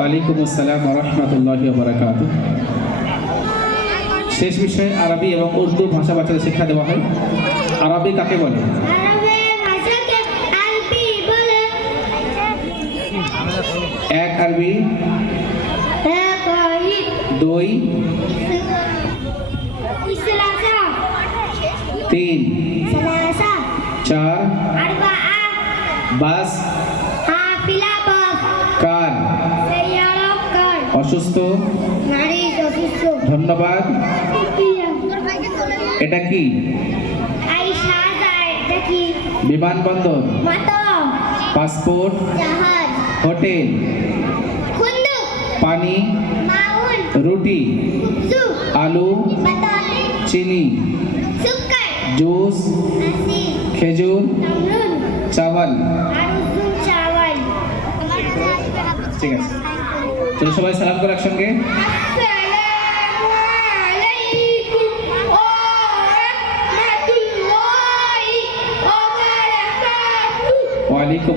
ওয়ালাইকুম আসসালাম ওয়া রাহমাতুল্লাহি ওয়া বারাকাতুহু। শেষ বিষয়ে আরবি এবং উর্দু ভাষা বাচ্চাদের শিক্ষা দেওয়া হয়। আরবি কাকে বলে? এক আরবি, দুই, তিন, চার, বাস, কার, অসুস্থ, ধন্যবাদ। এটা কি? বিমানবন্দর, পাসপোর্ট, হোটেল, পানি, রুটি, আলু, চিনি, জুস, খেজুর, চাওয়াল। ঠিক আছে, চলো সবাই সালাম করে একসঙ্গে। ওয়ালাইকুম